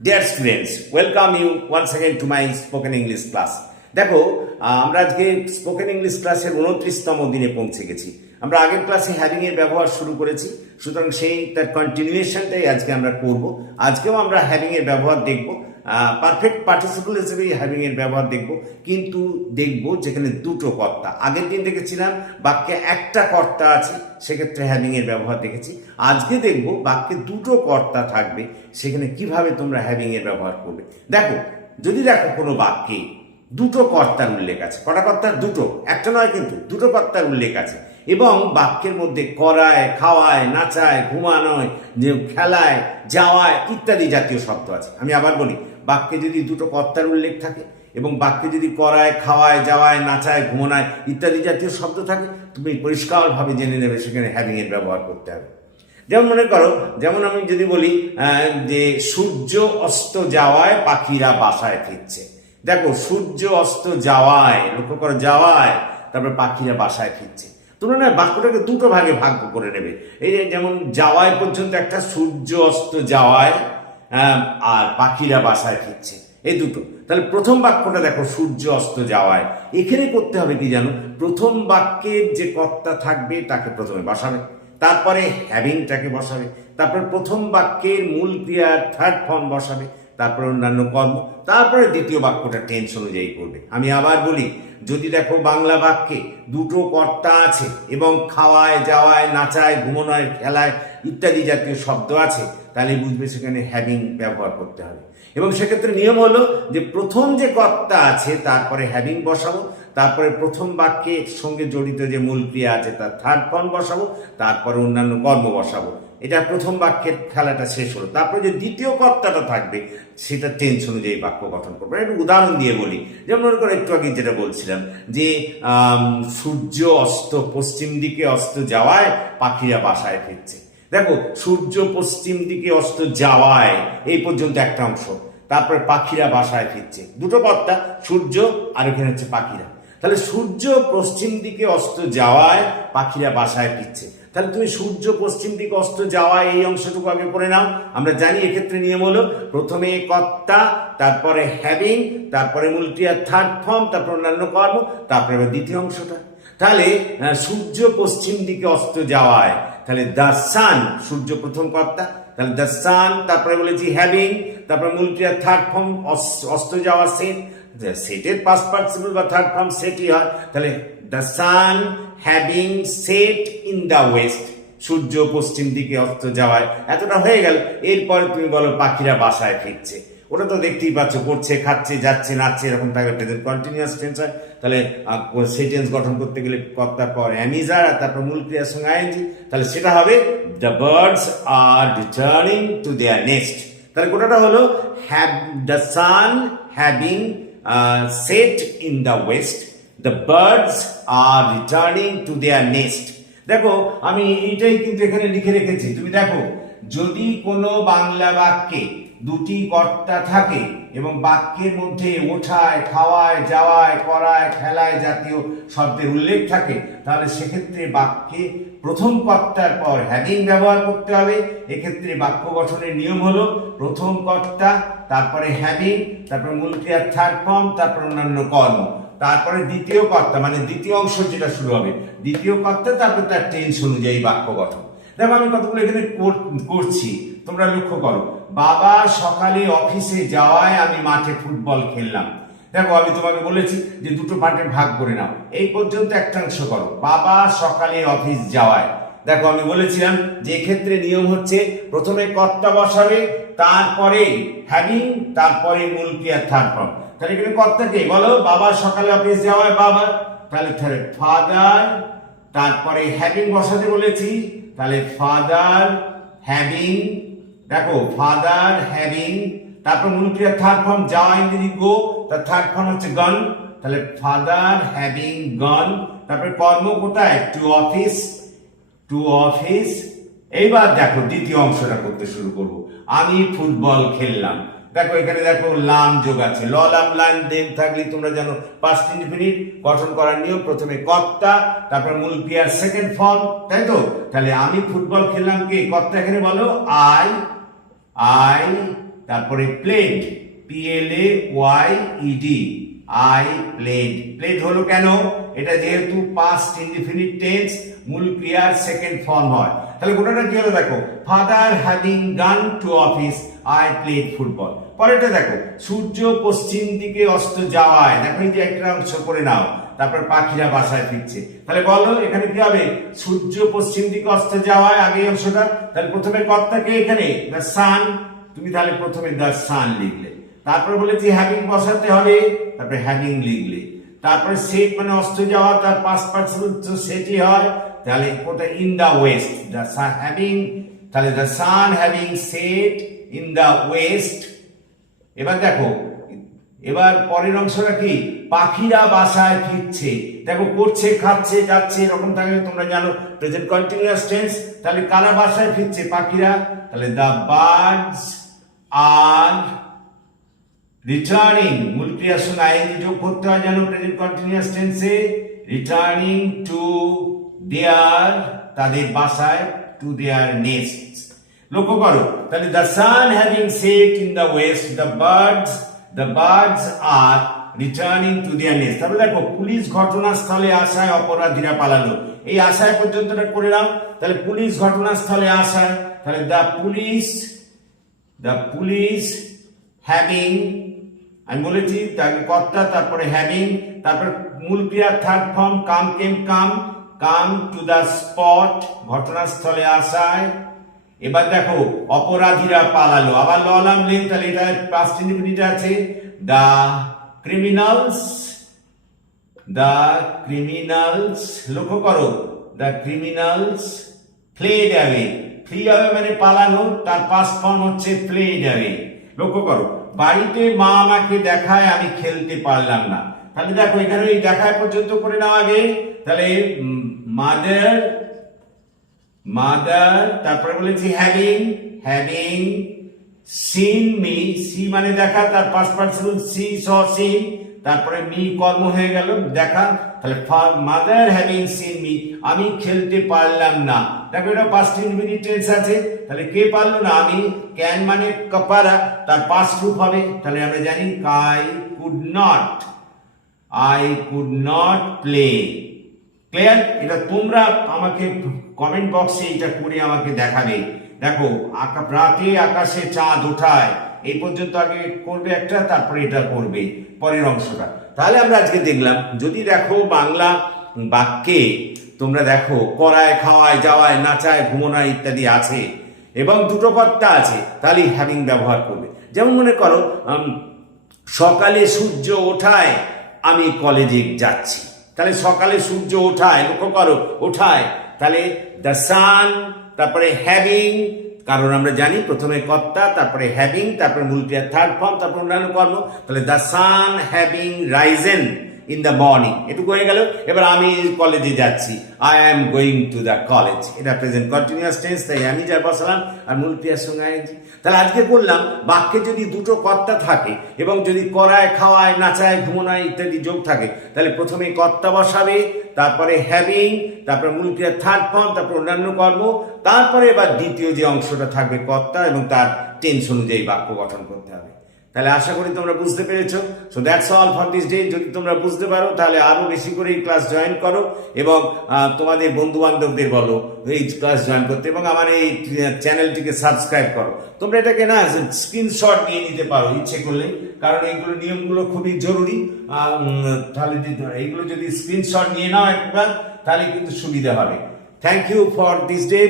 Dear students, welcome you once again to my spoken English class. দেখো আমরা আজকে spoken English ক্লাসের 29তম দিনে পৌঁছে গেছি। আমরা আগের ক্লাসে হ্যাভিং এর ব্যবহার শুরু করেছি, সুতরাং সেই তার কন্টিনিউয়েশনটাই আজকে আমরা করব। আজকেও আমরা হ্যাভিং এর ব্যবহার দেখব, পারফেক্ট পার্টিসিপল হিসেবে হ্যাভিং এর ব্যবহার দেখব, কিন্তু দেখব যেখানে দুটো কর্তা। আগের দিন দেখেছিলাম বাক্যে একটা কর্তা আছে, সেক্ষেত্রে হ্যাভিং এর ব্যবহার দেখেছি। আজকে দেখব বাক্যে দুটো কর্তা থাকবে, সেখানে কিভাবে তোমরা হ্যাভিং এর ব্যবহার করবে। দেখো, যদি দেখো কোনো বাক্যে দুটো কর্তার উল্লেখ আছে, কটা কর্তার? দুটো, একটা নয় কিন্তু দুটো কর্তার উল্লেখ আছে, এবং বাক্যের মধ্যে করায়, খাওয়ায়, নাচায়, ঘুমানোয়, খেলায়, যাওয়ায় ইত্যাদি জাতীয় শব্দ আছে। আমি আবার বলি, বাক্যে যদি দুটো কর্তার উল্লেখ থাকে এবং বাক্যে যদি করায়, খাওয়ায়, যাওয়ায়, নাচায়, ঘুমানোয় ইত্যাদি জাতীয় শব্দ থাকে, তুমি পরিষ্কারভাবে জেনে নেবে সেখানে হ্যাভিং এর ব্যবহার করতে হবে। যেমন মনে করো, যেমন আমি যদি বলি যে সূর্য অস্ত যাওয়ায় পাখিরা বাসায় ফিরছে। দেখো, সূর্য অস্ত যাওয়ায়, লক্ষ্য করো, যাওয়ায়, তারপর পাখিরা বাসায় ফিরছে। তোমরা না বাক্যটাকে দুটো ভাগে ভাগ করে নেবে। এই যে যেমন যাওয়ায় পর্যন্ত একটা, সূর্য অস্ত যাওয়ায় আর পাখিরা বাসায় ফিরছে, এই দুটো। তাহলে প্রথম বাক্যটা দেখো, সূর্য অস্ত যাওয়ায়। এখানে করতে হবে কি জানো, প্রথম বাক্যের যে কর্তা থাকবে তাকে প্রথমে বসাবে, তারপরে হ্যাভিংটাকে বসাবে, তারপরে প্রথম বাক্যের মূল ক্রিয়ার থার্ড ফর্ম বসাবে, তারপরে অন্যান্য কর্ম, তারপরে দ্বিতীয় বাক্যটা টেন্স অনুযায়ী করবে। আমি আবার বলি, যদি দেখো বাংলা বাক্যে দুটো কর্তা আছে এবং খাওয়ায়, যাওয়ায়, নাচায়, ঘুমানোয়, খেলায় ইত্যাদি জাতীয় শব্দ আছে, তাহলে বুঝবে সেখানে হ্যাভিং ব্যবহার করতে হবে। এবং সেক্ষেত্রে নিয়ম হলো যে প্রথম যে কর্তা আছে তারপরে হ্যাভিং বসাবো, তারপরে প্রথম বাক্যের সঙ্গে জড়িত যে মূল ক্রিয়া আছে তার থার্ড ফর্ম বসাবো, তারপরে অন্যান্য কর্ম বসাবো। এটা প্রথম বাক্যের খেলাটা শেষ হলো। তারপরে যে দ্বিতীয় কর্তাটা থাকবে সেটা টেন্স অনুযায়ী বাক্য গঠন করবো। একটু উদাহরণ দিয়ে বলি, যেমন মনে করো একটু আগে যেটা বলছিলাম যে সূর্য অস্ত, পশ্চিম দিকে অস্ত যাওয়ায় পাখিরা বাসায় ফিরছে। দেখো, সূর্য পশ্চিম দিকে অস্ত যাওয়ায় এই পর্যন্ত একটা অংশ, তারপরে পাখিরা বাসায় ফিরছে, দুটো কর্তা, সূর্য আর এখানে হচ্ছে পাখিরা। তাহলে সূর্য পশ্চিম দিকে অস্ত যাওয়ায় পাখিরা বাসায় ফিরছে। তাহলে তুমি সূর্য পশ্চিম দিকে অস্ত যাওয়া এই অংশটুকু আগে করে নাও। আমরা জানি এক্ষেত্রে নিয়ম হলো প্রথমে কর্তা, তারপরে হ্যাভিং, তারপরে মূল ক্রিয়ার থার্ড ফর্ম, তারপর অন্যান্য কর্ম, তারপরে আবার দ্বিতীয় অংশটা। তাহলে সূর্য পশ্চিম দিকে অস্ত যাওয়ায়, তাহলে দ্য সান, সূর্য প্রথম কর্তা, তাহলে দ্য সান, তারপরে বলেছি হ্যাভিং, তারপরে মূল ক্রিয়ার থার্ড ফর্ম অস্ত যাওয়া সেট, সেটের পাস্ট পার্টিসিপল বা থার্ড ফর্ম সেটই হয়। তাহলে the sun having set in the west, সূর্য পশ্চিম দিকে অস্ত যাওয়ায়, এতটা হয়ে গেল। এরপরে তুমি বলো পাখিরা বাসায় ফিরছে। ওটা তো দেখতেই পাচ্ছ, করছে, খাচ্ছে, যাচ্ছে, নাচছে, এরকম থাকলে প্রেজেন্ট কন্টিনিউয়াস টেন্স হয়। তাহলে সেই টেন্স গঠন করতে গেলে কর্তার পর অ্যামিজার আর তারপর মূল ক্রিয়ার সঙ্গে আইএনজি, তাহলে সেটা হবে the birds are returning to their nest. তাহলে গোটাটা হলো the sun having set in the west, the birds are returning to their nest. দেখো, আমি এইটাই কিন্তু এখানে লিখে রেখেছি। তুমি দেখো, যদি কোনো বাংলা বাক্যে দুটি কর্তা থাকে এবং বাক্যের মধ্যে ওঠায়, খাওয়ায়, যাওয়ায়, করায়, খেলায় জাতীয় শব্দের উল্লেখ থাকে, তাহলে সেক্ষেত্রে বাক্যে প্রথম কর্তার পর হ্যাভিং ব্যবহার করতে হবে। এক্ষেত্রে বাক্য গঠনের নিয়ম হলো প্রথম কর্তা, তারপরে হ্যাভিং, তারপরে মূল ক্রিয়ার থার্ড ফর্ম, তারপর অন্যান্য কর্ম, তারপরে দ্বিতীয় কর্তা, মানে দ্বিতীয় অংশ যেটা শুরু হবে, দ্বিতীয় কর্তা, তারপরে তার টেন্স অনুযায়ী বাক্য গঠন। দেখো, আমি কতগুলো এখানে করছি, তোমরা লক্ষ্য করো। বাবা সকালে অফিসে যাওয়ায় আমি মাঠে ফুটবল খেললাম। দেখো, আমি তোমাকে বলেছি যে দুটো পার্টে ভাগ করে নাও। এই পর্যন্ত একটা অংশ করো, বাবা সকালে অফিস যাওয়ায়। দেখো, আমি বলেছিলাম যে এক্ষেত্রে নিয়ম হচ্ছে প্রথমে কর্তা বসাবে, তারপরে হ্যাভিং, তারপরে মূল ক্রিয়ার থার্ড ফর্ম। তাহলে এখানে কর্তাকে বলো, বাবা সকালে অফিস যাওয়ায় বাবা, তাহলে ফাদার, তারপরে হ্যাভিং বসাতে বলেছি, তাহলে ফাদার হ্যাভিং, দেখো ফাদার হ্যাভিং, তারপর মূল ক্রিয়া থার্ড ফর্ম, যাওয়া ইংরেজি গো, তার থার্ড ফর্ম হচ্ছে গন, তাহলে ফাদার হ্যাভিং গন, তারপরে কর্ম কোথায়, টু অফিস, টু অফিস। এইবার দেখো দ্বিতীয় অংশটা করতে শুরু করব, আমি ফুটবল খেললাম। দেখো, এখানে দেখো লাম যোগ আছে, ল লাম লাইন দেন থাকলে তোমরা জানো পাস্ট ইনডিফিনিট গঠন করার নিয়ম, প্রথমে কর্তা, তারপর মূল ক্রিয়ার সেকেন্ড ফর্ম, তাই তো? তাহলে আমি ফুটবল খেললাম, কে কর্তা? এখানে বলো আই, তারপরে played, PLAYED, I played। Played হলো কেন? এটা যেহেতু পাস্ট ইনডিফিনিট টেন্স, মূল ক্রিয়ার সেকেন্ড ফর্ম হয়। তাহলে গোটাটা কি হলো দেখো, ফাদার হ্যাভিং গান to office, I played football. পরেরটা দেখো, সূর্য পশ্চিম দিকে অস্ত যাওয়ায়, দেখো এই যে একটা অংশ করে নাও, তারপর পাখিরা বাসায় ফিরছে। তাহলে বলো এখানে কি হবে, সূর্য পশ্চিম দিকে অস্ত যাওয়ায় আগে অংশটা, তাহলে প্রথমে কর্তাকে এখানে দ্য সান, তুমি তাহলে প্রথমে দ্য সান লিখলে, তারপর বলেছি হ্যাভিং বসাতে হবে, তারপরে হ্যাভিং লিখলে, তারপরে সেট মানে অস্ত যাওয়া, তার পাস্ট পার্টিসিপল তো সেটই হয়, তাহলে কোথায় in the west, the sun having, তাহলে the sun having set in the west. এবার দেখো, এবার পরের অংশটা কি, পাখিরা বাসায় ফিরছে, দেখো করছে, খাচ্ছে, যাচ্ছে, এরকম থাকলে তোমরা জানো প্রেজেন্ট কন্টিনিউয়াস টেন্স। তাহলে কারা বাসায় ফিরছে, পাখিরা, তাহলে দ্য বার্ডস আর রিটার্নিং, মূল ক্রিয়ার সঙ্গে আইএনজি যোগ করতে হয় জানো প্রেজেন্ট কন্টিনিউয়াস টেন্সে, রিটার্নিং টু দেয়ার, তাদের বাসায়, টু দেয়ার নেস্ট। লক্ষ্য করো, তাহলে the sun having set in the west, the birds are returning to their nest. তারপরে দেখো, পুলিশ ঘটনাস্থলে আসায় অপরাধীরা পালালো, এই আসায় পর্যন্তটা করে নাও। তাহলে পুলিশ ঘটনাস্থলে আসায়, তাহলে দ্য পুলিশ হ্যাভিং, আমি বলেছি তাকে কর্তা, তারপরে হ্যাভিং, তারপরে মূল ক্রিয়ার third form come to the spot, ঘটনাস্থলে আসায়। এবার দেখো অপরাধীরা পালালো, আবার ললাম লেন, তাহলে এটা পাস্ট ইনডিফিনিট আছে, দ্য ক্রিমিনালস, লক্ষ্য করো, the criminals fled away, flee away মানে পালানো, তার পাস্ট ফর্ম হচ্ছে ফ্লেড অ্যাওয়ে। লক্ষ্য করো, বাড়িতে মা আমাকে দেখায় আমি খেলতে পারলাম না, তাহলে দেখো এখানে এই দেখায় পর্যন্ত করে নাও আগে, তাহলে মাদার, তারপরে বলেছি হ্যাভিং সিন মি, সি মানে দেখা, তার পাস্ট পার্টিসিপল সি, সিন, তারপরে মি কর্ম হয়ে গেল দেখা, তাহলে মাদার হ্যাভিং সিন মি, আমি খেলতে পারলাম না, দেখো এটা পাস্ট ইনডিফিনিট টেন্স আছে, তাহলে কে পারলো না, আমি, ক্যান মানে কাপারা, তার পাস্ট রূপ হবে, তাহলে আমরা জানি I could not play. Clear? এটা তোমরা আমাকে কমেন্ট বক্সে এটা করে আমাকে দেখাবে। দেখো, রাতে আকাশে চাঁদ ওঠায়, এই পর্যন্ত আগে করবে একটা, তারপরে এটা করবে পরের অংশটা। তাহলে আমরা আজকে দেখলাম, যদি দেখো বাংলা বাক্যে তোমরা দেখো করায়, খাওয়ায়, যাওয়ায়, নাচায়, ঘুমোনায় ইত্যাদি আছে এবং দুটো কর্তা আছে, তাহলে হ্যাভিং ব্যবহার করবে। যেমন মনে করো, সকালে সূর্য ওঠায় আমি কলেজে যাচ্ছি, তাহলে সকালে সূর্য ওঠায়, লক্ষ্য করো ওঠায়, তাহলে দ্য সান, তারপরে হ্যাভিং, কারণ আমরা জানি প্রথমে কর্তা, তারপরে হ্যাভিং, তারপরে মূল ক্রিয়া থার্ড ফর্ম, তারপরে অন্যান্য কর্ম, তাহলে the sun having Ryzen in the morning, এটুকু হয়ে গেল। এবার আমি কলেজে যাচ্ছি, I am going to the college, এটা প্রেজেন্ট কন্টিনিউয়াস টেন্স, তাই আমি যা বসালাম, আর মূল ক্রিয়ার সঙ্গে আইএনজি। তাহলে আজকে বললাম, বাক্যে যদি দুটো কর্তা থাকে এবং যদি করায়, খাওয়ায়, নাচায়, ঘুমোনায় ইত্যাদি যোগ থাকে, তাহলে প্রথমে কর্তা বসাবে, তারপরে হ্যাভিং, তারপরে মূল ক্রিয়া থার্ড ফর্ম, তারপর অন্যান্য কর্ম, তারপরে এবার দ্বিতীয় যে অংশটা থাকবে কর্তা, এবং তার টেন্স অনুযায়ী বাক্য গঠন করতে হবে। তাহলে আশা করি তোমরা বুঝতে পেরেছো। So that's all for this day. যদি তোমরা বুঝতে পারো তাহলে আরো বেশি করে এই ক্লাস জয়েন করো এবং তোমাদের বন্ধু বান্ধবদের বলো এই ক্লাস জয়েন করতে, এবং আমার এই চ্যানেলটিকে সাবস্ক্রাইব করো। তোমরা এটাকে না স্ক্রিনশট নিয়ে নিতে পারো ইচ্ছে করলে, কারণ এইগুলো নিয়মগুলো খুবই জরুরি। তাহলে এইগুলো যদি স্ক্রিনশট নিয়ে নাও একবার, তাহলে কিন্তু সুবিধা হবে। Thank you for this day.